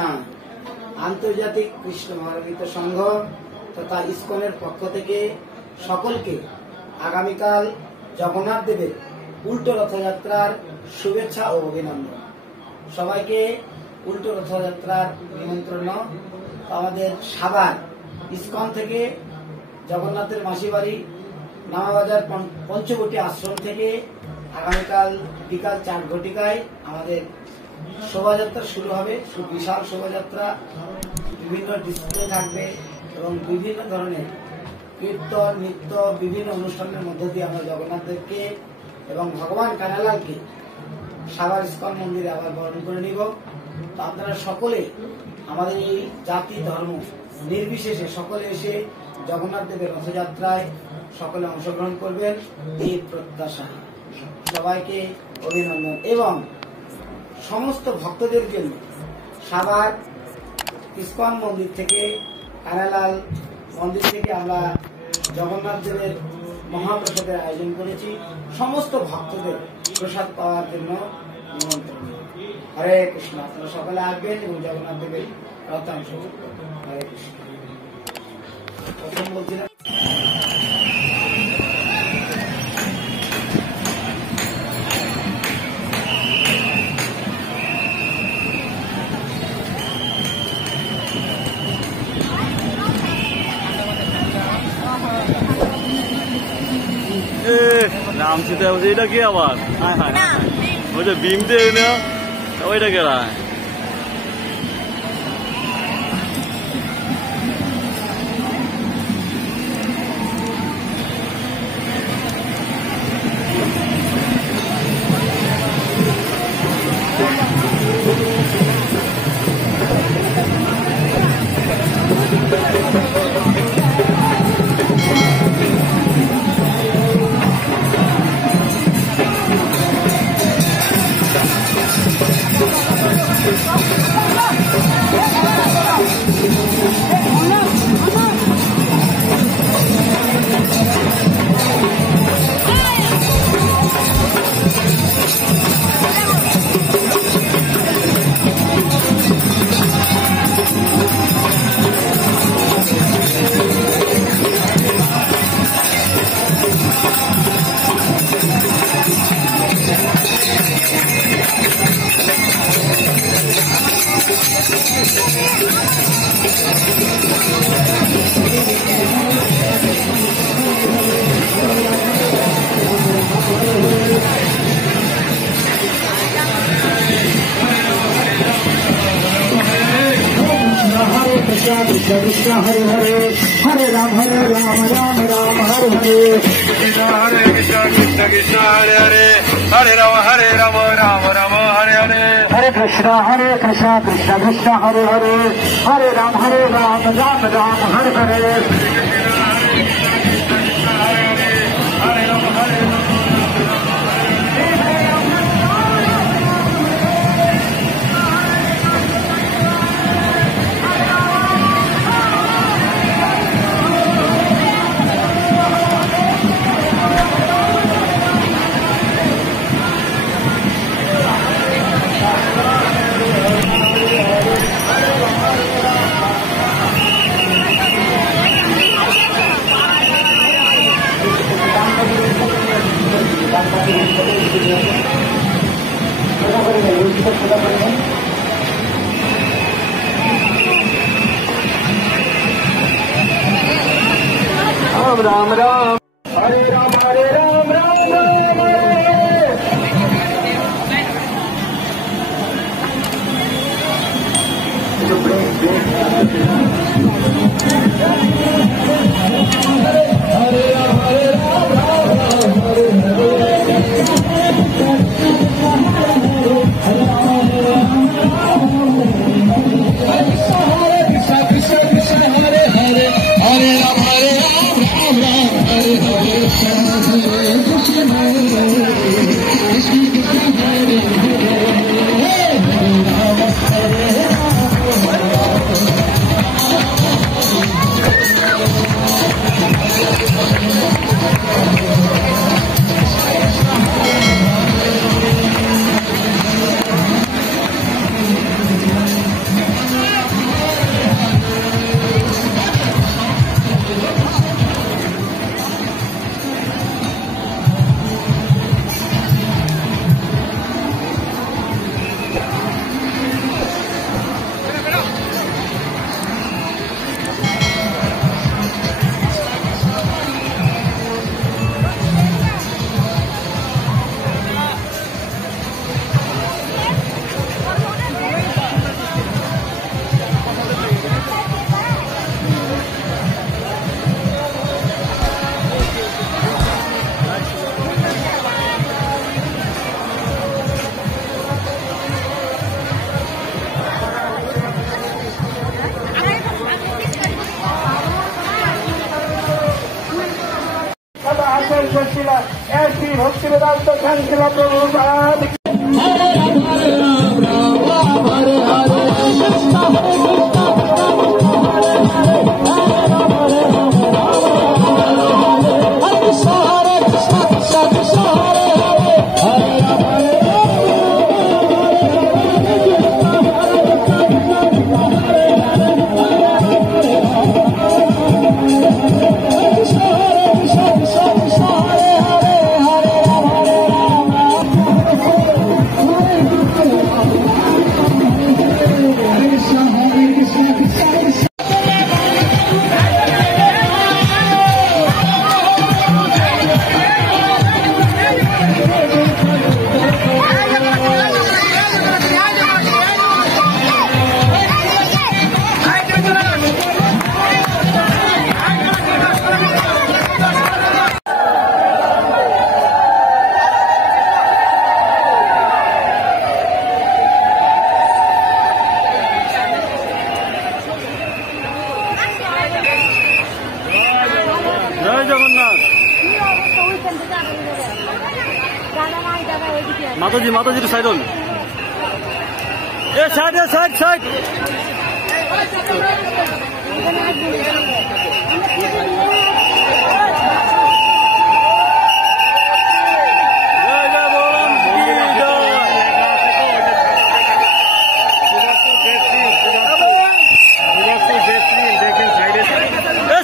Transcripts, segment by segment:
কৃষ্ণা আন্তর্জাতিক কৃষ্ণ ভারতীয় সংঘ তথা ইসকনের পক্ষ থেকে সকলকে আগামীকাল জগন্নাথ দেবের উল্টো রথযাত্রার শুভেচ্ছা ও অভিনন্দন। সবাইকে উল্টো রথযাত্রার নিমন্ত্রণ। আমাদের সাভার ইসকন থেকে জগন্নাথের মাসিবাড়ি নামাবাজার পঞ্চবটি আশ্রম থেকে আগামীকাল বিকাল 4 ঘটিকায় আমাদের শোভাযাত্রা শুরু হবে। বিশাল শোভাযাত্রা, বিভিন্ন ডিসপ্লে থাকবে এবং বিভিন্ন ধরনের কীর্তন, নৃত্য, বিভিন্ন অনুষ্ঠানের মধ্য দিয়ে আমরা জগন্নাথ দেবকে এবং ভগবান কানাইলালকে সাভার ইসকন মন্দিরে আবার বরণ করে নিব। তো আপনারা সকলে আমাদের এই জাতি ধর্ম নির্বিশেষে সকলে এসে জগন্নাথ দেবের রথযাত্রায় সকলে অংশগ্রহণ করবেন এই প্রত্যাশা। সবাইকে অভিনন্দন এবং সমস্ত ভক্তদের জন্য সাভার ইসকন মন্দির থেকে, কানাইলাল মন্দির থেকে আমরা জগন্নাথ দেবের মহাপ্রসাদের আয়োজন করেছি। সমস্ত ভক্তদের প্রসাদ পাওয়ার জন্য নিমন্ত্রণ। হরে কৃষ্ণ। আপনারা সকলে আসবেন এবং জগন্নাথ দেবের রথাংশ। হরে কৃষ্ণ। প্রথম বলছিলাম রাম সীতা এটা কি আবার? ওই যে ভীম দিয়ে ওইটা কেরা? Krishna Krishna Hare Hare Hare Ram Ram Ram Hare Hare Hare Krishna Krishna Krishna Hare Hare Hare Ram Ram Ram Hare Hare Hare Krishna Krishna Krishna Hare Hare Hare Ram Ram Hare Hare Ram Ram Hare Ram Hare Ram Ram Ram Hare Ram Hare Ram Ram একটি ভক্তি বেদান্ত শান্তিলা প্রভুপাদ জয় জগন্নাথ। মাতাজি মাতাজির side হন, এ side এ side side.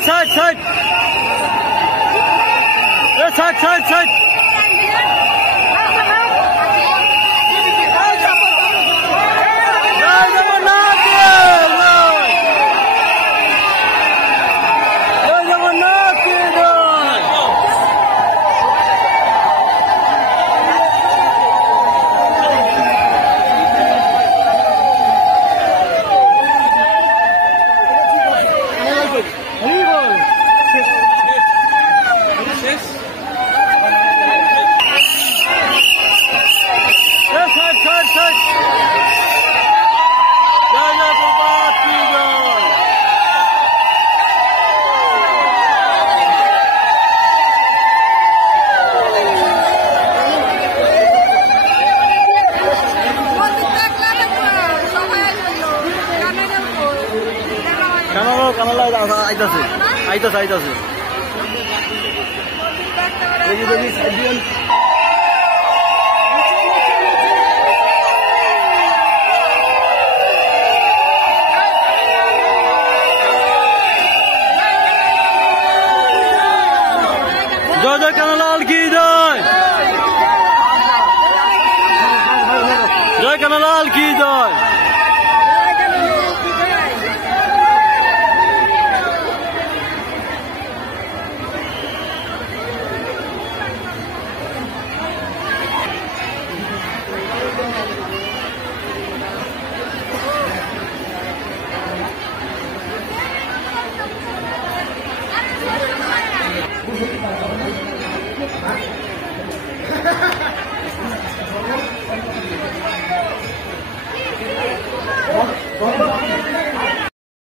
Side, side. Side, side, side. আইতাছে